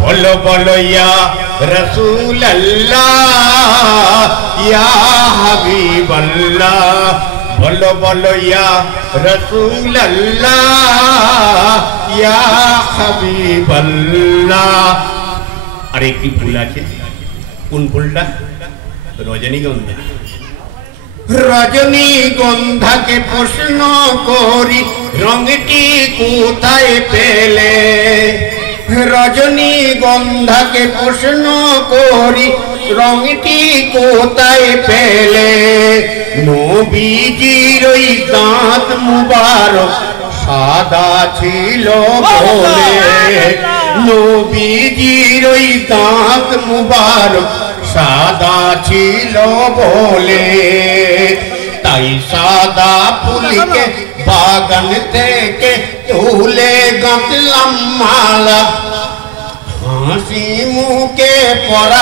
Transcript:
बोलो बोलो या रसूल अल्लाह या हबीब अल्लाह बोलो बोलो या रसूल अल्लाह या हबीब अल्लाह। আর একটি ফুল আছে, কোন ফুলটা? রজনীগন্ধা। রজনীগন্ধাকে প্রশ্ন করি রঙটি কোথায় পেলে? রজনীগন্ধাকে প্রশ্ন করি রঙটি কোথায় পেলে? নবীজির ওই দাঁত মুবারক সাদা ছিল বলে, নবীজির ওই দাঁত মুবারক সাদা ছিল বলে, তাই সাদা ফুলকে বাগান থেকে তুলে গাঁথলাম মালা, হাসি মুখে পরা